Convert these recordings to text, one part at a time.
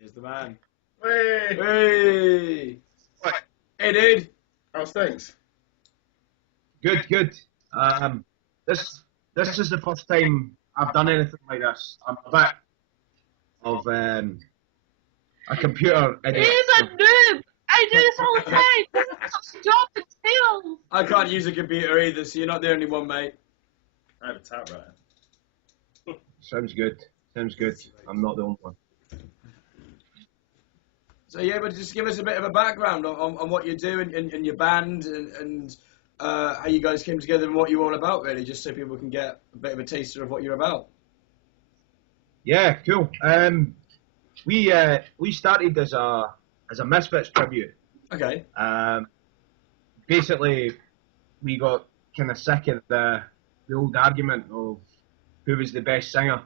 Here's the man. Hey! Hey! What? Hey, dude. How's things? Good, good. This is the first time I've done anything like this. I'm a bit of a computer idiot. He's a noob! I do this all the time! It's a job in sales! I can't use a computer either, so you're not the only one, mate. I have a typewriter. Sounds good. Sounds good. I'm not the only one. So yeah, but just give us a bit of a background on what you do in your band and how you guys came together and what you're all about, really, just so people can get a bit of a taster of what you're about. Yeah, cool. We started as a Misfits tribute. Okay. Basically, we got kind of sick of the old argument of who was the best singer,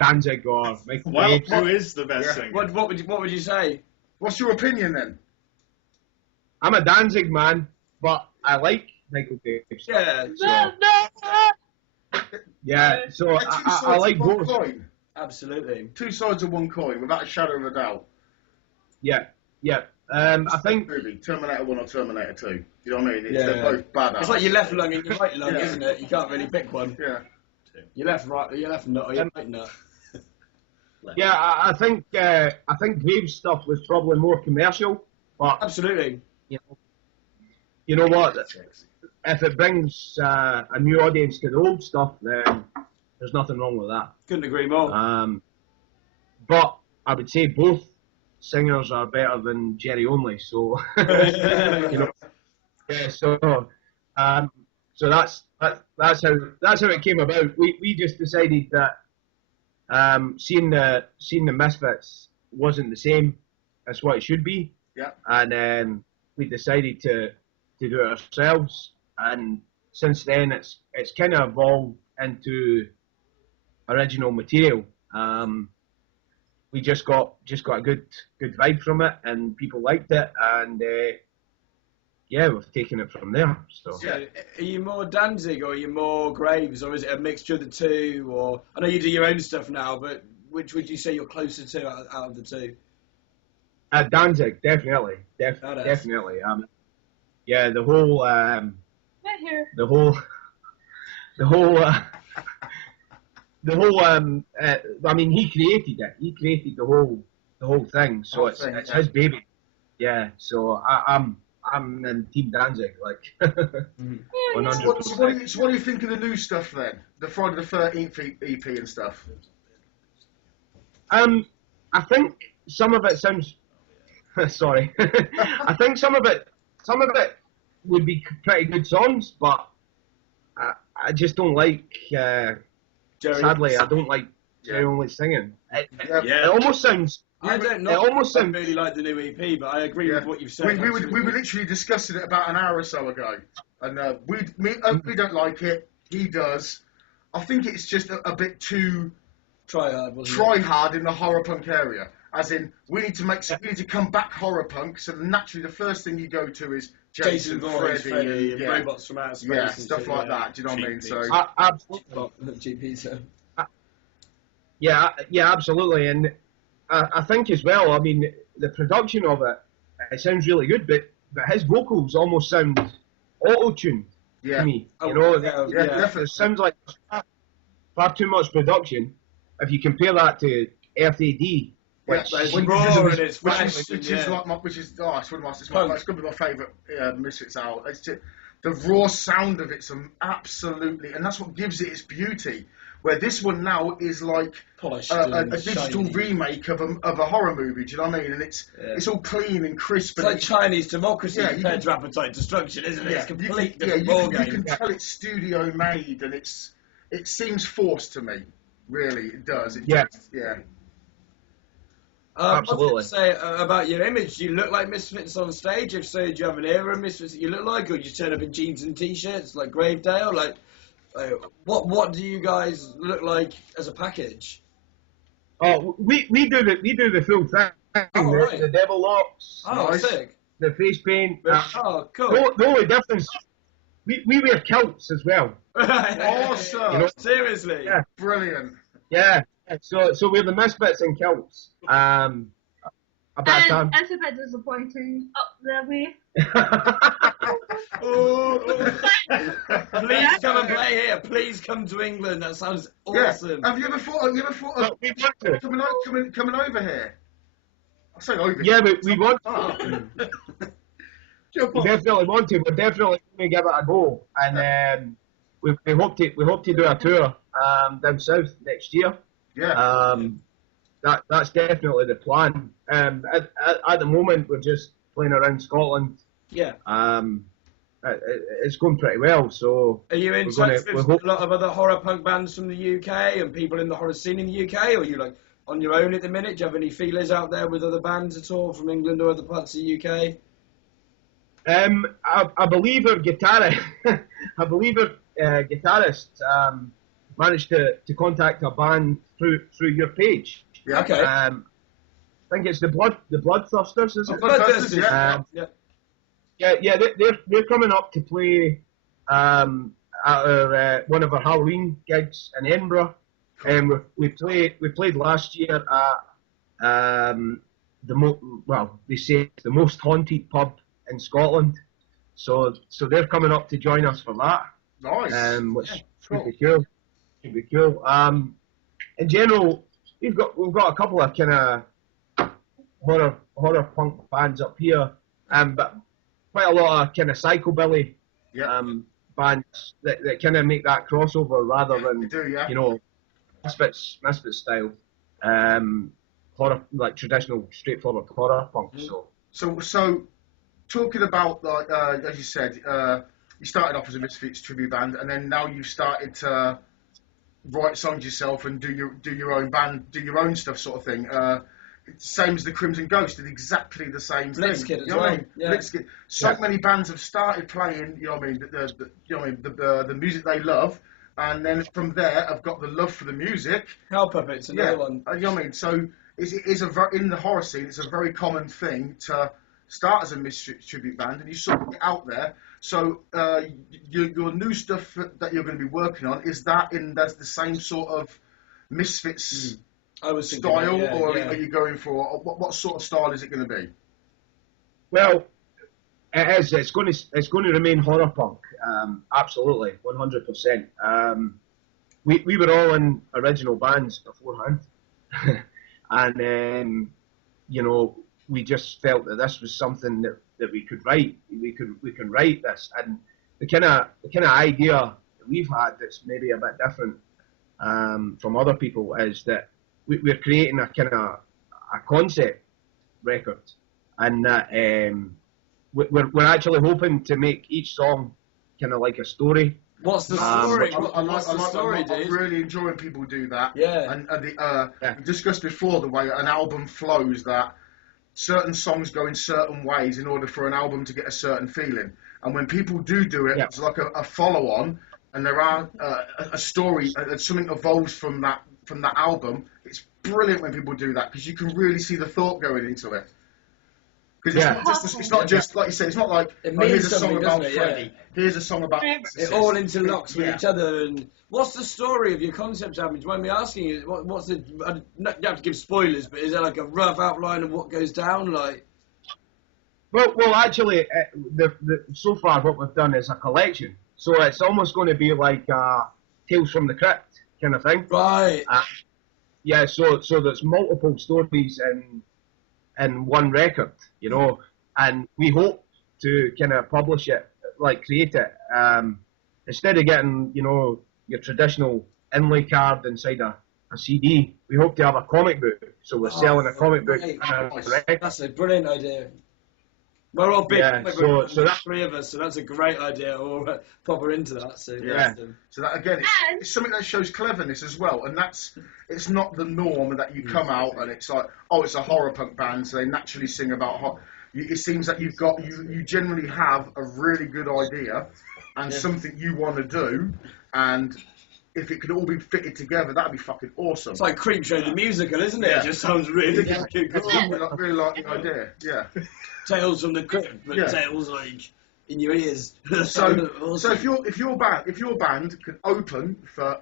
Danzig or Michael Well, Graves. who is the best singer? What would you say? What's your opinion then? I'm a Danzig man, but I like Michael Graves. Yeah. No, no! Yeah, so I like both. Coin. Absolutely. Two sides of one coin, without a shadow of a doubt. Yeah, yeah. I think Movie, Terminator 1 or Terminator 2. You know what I mean? Yeah. They're both badass. It's like your left lung and your right lung, Yeah. isn't it? You can't really pick one. Yeah. Your left nut or your right nut. yeah, I think Graves' stuff was probably more commercial, but Absolutely. you know what? If it brings a new audience to the old stuff, then there's nothing wrong with that. Couldn't agree more. But I would say both singers are better than Jerry Only. So you know, yeah. So that's how it came about. We just decided that seeing the Misfits wasn't the same as what it should be. Yeah. And we decided to do it ourselves. And since then, it's kind of evolved into original material. We just got a good vibe from it, and people liked it, and yeah, we've taken it from there. So Yeah. Are you more Danzig or are you more Graves, or is it a mixture of the two? Or I know you do your own stuff now, but which would you say you're closer to out of the two? Danzig, definitely. Yeah, the whole Right here. I mean, he created it. He created the whole thing. So it's his baby. Yeah. So I'm in Team Danzig, like 100%. So what do you think of the new stuff then? The Friday the 13th EP and stuff. I think some of it sounds. Sorry. I think some of it would be pretty good songs, but I just don't like. Sadly, I don't like Jerry Only singing. It almost sounds. I don't know. It almost I sounds. really like the new EP, but I agree with what you've said. We were literally discussing it about an hour or so ago, and we don't like it. He does. I think it's just a bit too Try hard in the horror punk area. As in, we need to come back horror punk. So naturally, the first thing you go to is Jason Voorhees, Freddy, and Robots from Outer Space, yeah, and stuff shit, like that. Do you know what I mean? So Absolutely. GP, so. Yeah, absolutely, and I think as well. I mean, the production of it sounds really good, but his vocals almost sound auto-tuned to me. You know, definitely. It sounds like far too much production. If you compare that to FAD, Which is one of my favourite Misfits out. It's just, the raw sound of it's absolutely, and that's what gives it its beauty. Where this one now is like polished, a digital remake of a horror movie. Do you know what I mean? And it's all clean and crisp. It's like Chinese democracy compared to Appetite Destruction, isn't it? Yeah, it's complete different ballgame. You can tell it's studio made, and it seems forced to me. Really, it does. Absolutely. What to say about your image? Do you look like Misfits on stage? If so, do you have an era of Misfits that you look like, or do you turn up in jeans and t-shirts like Gravedale? Like what do you guys look like as a package? Oh, we do the full thing. Oh, right. The DevilJocks. Oh, Nice. sick. The face paint. Oh, cool. The only difference, we wear kilts as well. Awesome. You know, Seriously? Yeah. Brilliant. Yeah. So we're the Misfits in Kilts. A bad time. It's a bit disappointing up there, we. Please come and play here. Please come to England. That sounds awesome. Have you ever thought of We want to. coming over here? I say over Yeah, here. but we want to. We definitely want to. We're definitely going to give it a go, and we hope to do a tour down south next year. Yeah. That's definitely the plan. At the moment, we're just playing around Scotland. Yeah. It's going pretty well. So are you in touch with a lot of other horror punk bands from the UK and people in the horror scene in the UK, or are you like on your own at the minute? Do you have any feelers out there with other bands at all from England or other parts of the UK? I believe our guitarist, managed to contact a band through your page. Yeah. Okay. I think it's the Bloodthirsters, is it? Bloodthirsters, Yeah, they're coming up to play at our one of our Halloween gigs in Edinburgh, and we played last year at they say it's the most haunted pub in Scotland, so they're coming up to join us for that. Nice. Which should be cool. Should be cool. In general, we've got a couple of kind of horror punk bands up here, but quite a lot of kind of psychobilly bands that kind of make that crossover rather than you know Misfits style horror, like traditional straightforward horror punk. So talking about like as you said, you started off as a Misfits tribute band, and then now you've started to write songs yourself and do your own band, do your own stuff, sort of thing. Same as the Crimson Ghost did exactly the same thing. Blitzkid as well. Yeah. Blitzkid. So many bands have started playing, you know what I mean, the music they love, and then from there I've got the love for the music. Hell Puppets, another one. You know what I mean? So in the horror scene, it's a very common thing to start as a Misfits tribute band, and you sort of get out there. So your new stuff that you're going to be working on, that's the same sort of Misfits style, are you going for what sort of style is it going to be? Well, it is. It's going to remain horror punk. Absolutely, 100%. We were all in original bands beforehand, and you know, we just felt that this was something that we could write. We can write this, and the kind of idea that we've had that's maybe a bit different from other people is that we're creating a kind of a concept record, and that we're actually hoping to make each song kind of like a story. What's the story? I'm really enjoying people do that. Yeah. And we discussed before the way an album flows, that certain songs go in certain ways in order for an album to get a certain feeling. And when people do it, it's like a follow-on, and there are a story, something evolves from that album. It's brilliant when people do that, because you can really see the thought going into it. Because it's not just like you said. It's not like here's a song about Freddie. Here's a song about. It all interlocks with each other. And what's the story of your concept album? Do you mind me asking you? What's the? You have to give spoilers, but is there like a rough outline of what goes down? Like. Well, actually, so far what we've done is a collection. So it's almost going to be like Tales from the Crypt kind of thing. Right. So there's multiple stories in one record, you know, and we hope to kind of publish it, like create it, instead of getting, you know, your traditional inlay card inside a CD. We hope to have a comic book, so we're selling a comic book. That's a brilliant idea. We're all big, so that's 3 of us, so that's a great idea. We'll proper into that. So So that again, it's something that shows cleverness as well, and it's not the norm that you come out and it's like, oh, it's a horror punk band, so they naturally sing about it seems that you generally have a really good idea and something you want to do, and if it could all be fitted together, that'd be fucking awesome. It's like Creepshow the musical, isn't it? It just sounds really fucking cool. I really like the idea. Yeah. Tales from the Crypt, but tales like in your ears. So if your band could open for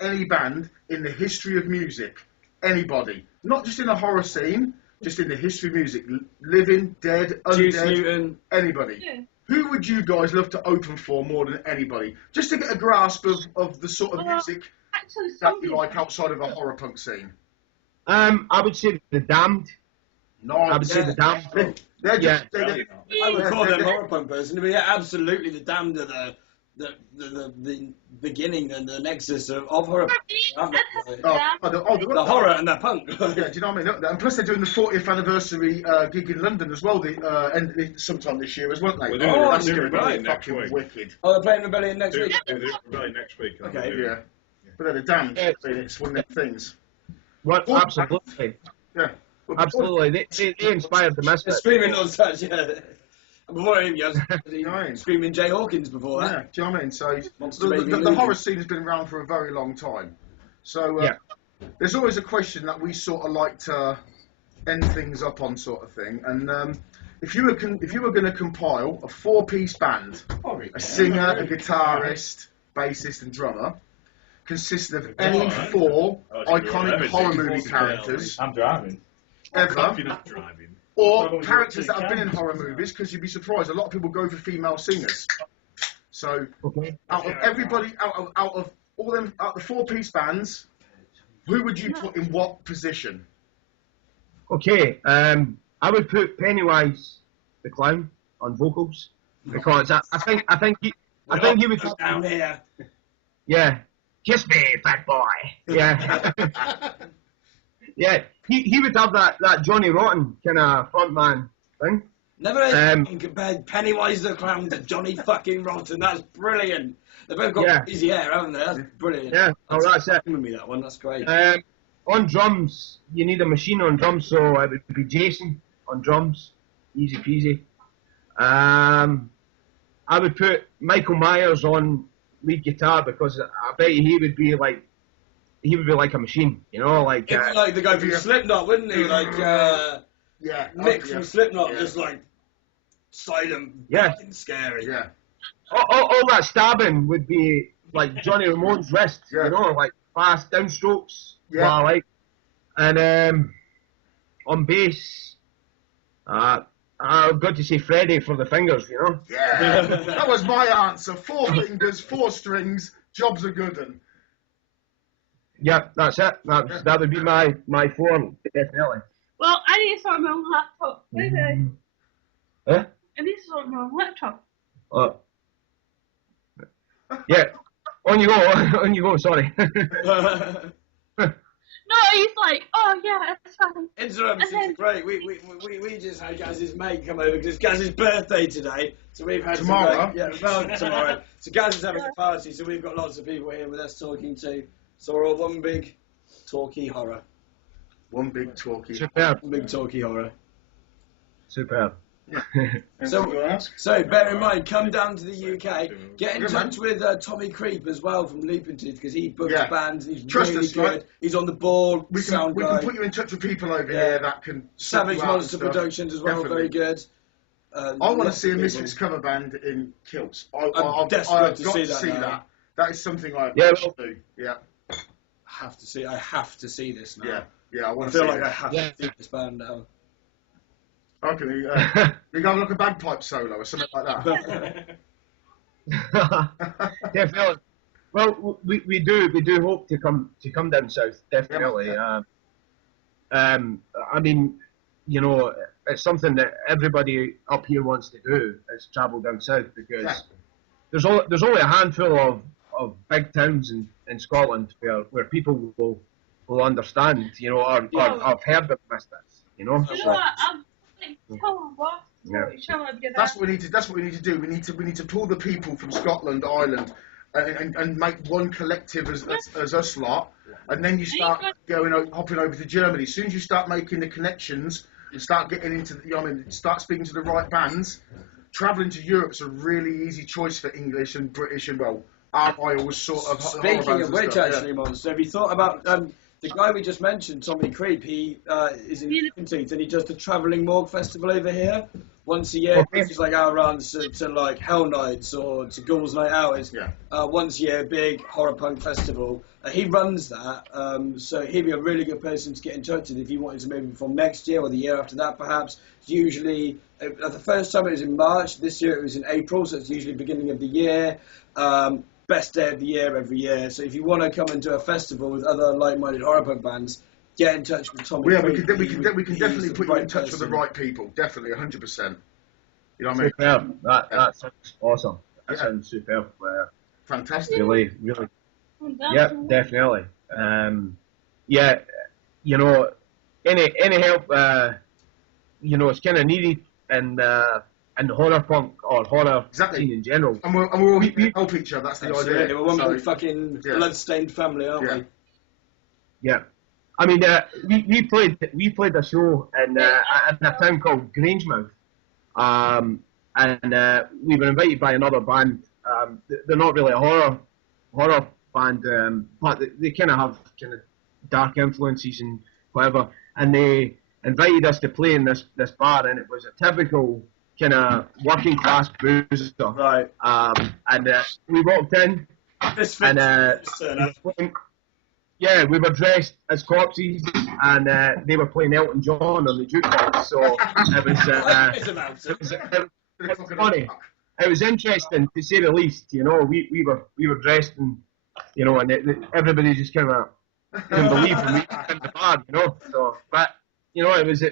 any band in the history of music. Anybody. Not just in the horror scene, just in the history of music. Living, dead, Juice undead, Newton. anybody. Yeah. Who would you guys love to open for more than anybody? Just to get a grasp of the sort of music Actually, that you like outside of a horror punk scene. I would say the Damned. No, I would say the Damned. They're just, Yeah. I would call them they're- horror punk person, but yeah, absolutely the Damned are the beginning and the nexus of horror punk. Aren't they? The horror and the punk. Yeah, do you know what I mean? And plus they're doing the 40th anniversary gig in London as well, sometime this year as well, weren't they? We're doing That's it going to right be next fucking week. wicked. Oh, they're playing Rebellion next week. Next week. Okay. Yeah. But they're the Damned. It's one of them things. What? Oh, Absolutely. Yeah. Absolutely. They inspired the The Misfits. Screaming on such, yeah. And before him, you Right. had Screaming Jay Hawkins before Yeah, that. do you know what I mean? So Monster the, Baby the Looney. horror scene has been around for a very long time. So Yeah. there's always a question that we sort of like to end things up on, sort of thing. And if you were going to compile a 4-piece band, a singer, a guitarist, bassist, and drummer, consisting of any 4 iconic horror movie characters I'm driving. ever, You're not driving. or characters that have been in horror movies, because you'd be surprised, a lot of people go for female singers. So Okay. out of everybody, out of all them, out of the 4-piece bands, who would you put in what position? Okay. I would put Pennywise the Clown on vocals because I think he would. Down here. Yeah. Kiss me, fat boy. Yeah. Yeah. He would have that Johnny Rotten kind of frontman thing. Never anything compared Pennywise the Clown to Johnny fucking Rotten. That's brilliant. They've both got easy hair, haven't they? That's brilliant. Yeah. Oh, that's it. Give me that one. That's great. On drums, you need a machine on drums, so it would be Jason on drums. Easy peasy. I would put Michael Myers on lead guitar because I bet he would be like a machine, you know, like It's like the guy from Slipknot, wouldn't he? Like Yeah, Mick from Slipknot, Yeah. just like silent, Yeah. fucking scary. yeah. all that stabbing would be like Johnny Ramone's wrist, Yeah. you know, like fast downstrokes. Yeah. What I like. And on bass, I've got to say Freddie for the fingers, you know. Yeah, that was my answer. 4 fingers, 4 strings, jobs are good. And Yeah, that's it. That would be my 4, definitely. Well, I need to sort my own laptop. Wait a minute. Huh? I need to sort my own laptop. Yeah. On you go. On you go. Sorry. No, he's like, oh yeah, it's fine. Interrupts is great. We just had Gaz's mate come over because it's Gaz's birthday today, so we've had Tomorrow? tomorrow. So Gaz is having a party, so we've got lots of people here with us talking to. So we're all one big talky horror. one big talkie. Superb. One big talky horror. Superb. So bear in mind, come down to the UK, get in Yeah, touch with Tommy Creep as well from Leaping Tooth because he books Yeah. bands and he's Trust really us, good. right? He's on the board, We sound can guy. put you in touch with people over Yeah. here that can Savage sort you out Monster and stuff. Productions as well, Definitely. very good. I want to lots see a of Misfits people. cover band in kilts. I'm desperate I've to got see to that see now. that. That is something I Yeah, should do. Yeah, I have to see this now. yeah. I I want to feel see like it. I have Yeah. to see this band now. Okay, you go like a bagpipe solo or something like that. Definitely. Well, we do hope to come down south. Definitely. I mean, you know, it's something that everybody up here wants to do is travel down south because Yeah. there's only a handful of big towns in Scotland where people will understand, you know, or have heard of Misfits, you know. You know what? I'm like, tell them what. Yeah. Shall I get That's what we need to. That's what we need to do. We need to pull the people from Scotland, Ireland, and make one collective as us lot. And then you start hopping over to Germany. As soon as you start making the connections and start getting into, start speaking to the right bands, travelling to Europe's a really easy choice for English and British and I always sort of. Speaking of which, actually, Monster, have you thought about the guy we just mentioned, Tommy Creep? He is in Leaping Tooth and he does the Travelling Morgue Festival over here. once a year. Okay. It's like our rounds to like Hell Nights or to Ghouls Night Out. It's, once a year, big horror punk festival. He runs that, so he'd be a really good person to get in touch with if you wanted to maybe from next year or the year after that, perhaps. It's usually, the first time it was in March. This year it was in April, so it's usually beginning of the year. Best day of the year every year. So if you want to come and do a festival with other like-minded horror punk bands, get in touch with Tommy. Yeah, we can definitely put you in touch with the right people. Definitely, 100%. You know what I mean? Superb. That sounds awesome. That sounds superb. Fantastic. Really. Yeah, definitely. Yeah, you know, any help, you know, it's kind of needed in the horror punk or horror scene in general. And we're all help each other. That's the idea. We're one big fucking blood-stained family, aren't we? Yeah. I mean, we played a show in a town called Grangemouth, and we were invited by another band. They're not really a horror band, but they kind of have kind of dark influences and whatever. And they invited us to play in this bar, and it was a typical kind of working class boozer. Right. And we walked in, yeah, we were dressed as corpses, and they were playing Elton John on the jukebox. So it was funny. It was interesting to say the least. You know, we were dressed, and you know, and everybody just kind of couldn't believe when we were in the bar. You know, so but you know, it was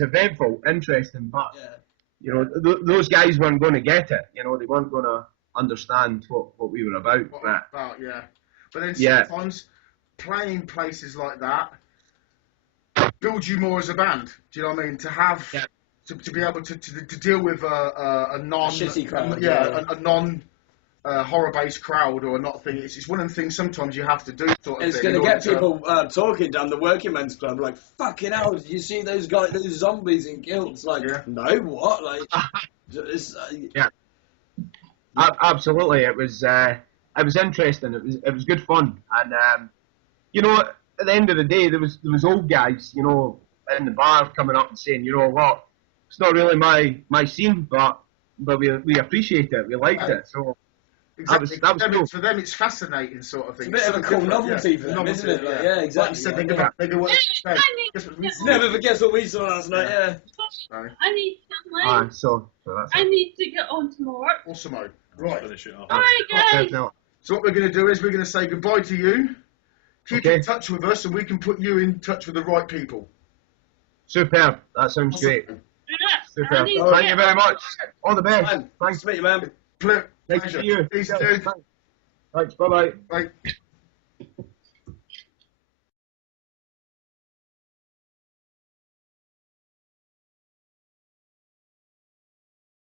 eventful, interesting, but you know, those guys weren't going to get it. You know, they weren't going to understand what we were about. But then sometimes playing places like that builds you more as a band. Do you know what I mean? To have to be able to deal with a non shitty crowd, a non horror-based crowd or not thing. It's one of the things sometimes you have to do. It's going to get people talking down the working men's club like, fucking hell, did you see those guys, those zombies in kilts? Like, no, what? Like, absolutely. It was interesting. It was good fun, and you know, at the end of the day, there was old guys, you know, in the bar coming up and saying, you know what, it's not really my scene, but we appreciate it, we liked it, so. Exactly. That was cool. For them, it's fascinating, sort of thing. It's a bit of a cool novelty for them, isn't it? Like, yeah, exactly. Like you said, they go what never forgets what we saw last night. Yeah. I need to leave. So that's I need to get on to more work. Awesome, right. Bye, guys. So what we're going to do is we're going to say goodbye to you. Keep in touch with us, and we can put you in touch with the right people. Superb. That sounds great. Superb. Thank you very much. All the best. Thanks to meet you, man. Thanks to you. Peace, dude. Thanks. Bye-bye. Bye.